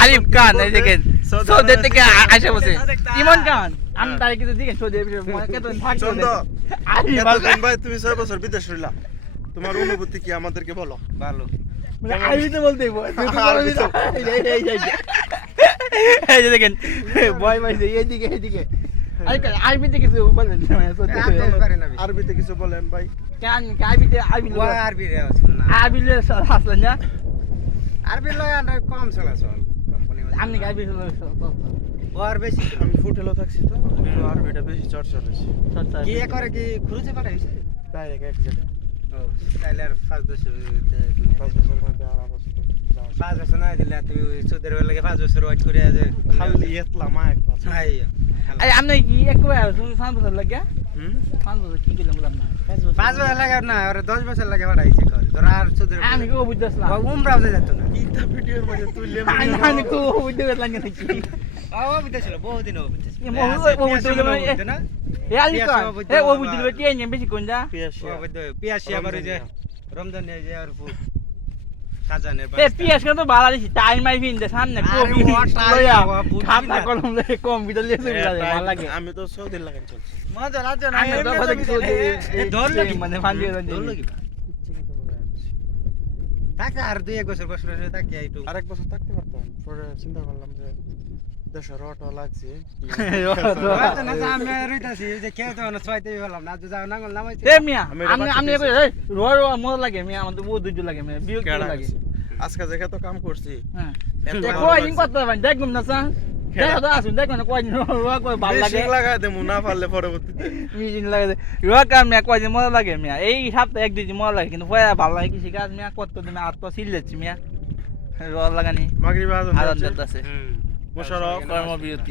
আরিফ খান এই দেখেন সৌদি থেকে আসে বসে। ইমন খান আমি হ্যাঁ। তাই কিন্তু দেখেন সৌদি এতদিন ভাই তুমি ছয় বছর বিদেশ রইলা। তোমার অনুভূতি কি আমাদেরকে বলো? ভালো। আরবিতে তো। এই যে, দেখেন ভয় পাইছে এইদিকে এইদিকে। কিছু বলেন মানে। আরবিতে কিছু বলেন ভাই। কেন আরবিতে আরবি আরবি আসলেন না? আরবি লয় কম চলাচল কোম্পানি আপনি আরবি ও আর বেশি। আমি হোটেলও থাকছি তো একটু আরবিটা বেশি চর্চা রয়েছে কি করে কি ক্রুজে পাঠাইছে ডাইরেক্ট এক জায়গায়। ও তাইলে আর পাঁচ বছর পাঁচ বছর মধ্যে আর। পাঁচ বছর না দিলে তুমি সুদের বেলা পাঁচ বছর ওয়াইট করে আছে খালি এতলা মা একবার আরে আপনি কি একবার পাঁচ বছর লাগে? হুম? পাঁচ বছর কি করলাম বললাম না। পাঁচ বছর লাগে না আর দশ বছর লাগে পাঠাইছে করে ধর আর শুধু আমি কেউ বুঝতে আসলাম উমরাও যেত না। ইটা ভিডিওর মধ্যে তুললে আমি কেউ বুঝতে পারলাম না কি। ও বিতেছিল বহুদিন ও মহু ও বুঝতে না? এ আলি কর এ ও বুঝতে পারলাম টিয়ে বেশি কোন যা পিয়াসি আবার ওই যে রমজান এই যে আর আমি তো সৌদি লাগাই চলছি। মানে আর দুই এক বছর বছর আরেক বছর থাকতে পারতাম পরে চিন্তা করলাম যে দেশের অটো লাগছে। না আমি রইতাছি যে কেউ তো না ছয়তে বললাম না যে যাও নাঙ্গল নামাইছে এ মিয়া আমি আমি রোয়া রোয়া মজা লাগে মিয়া আমার তো বহুত দুজ লাগে মিয়া বিরক্ত কেডা লাগে? গেছে? আজকে যে তো কাম করছি? হ্যাঁ ভাই না স্যার লাগে বেশি লাগাই দেবো না পারলে পরবর্তীতে মিজিন লাগে রোয়া কাম মিয়া কই দিন মজা লাগে মিয়া এই সপ্তাহে এক দুই দিন মজা লাগে কিন্তু ভালো লাগে কৃষি কাজ মিয়া কত দিন আর তো সিলেছি মিয়া রোয়া লাগানি আদান দিচ্ছে। হুম কর্মবিরতি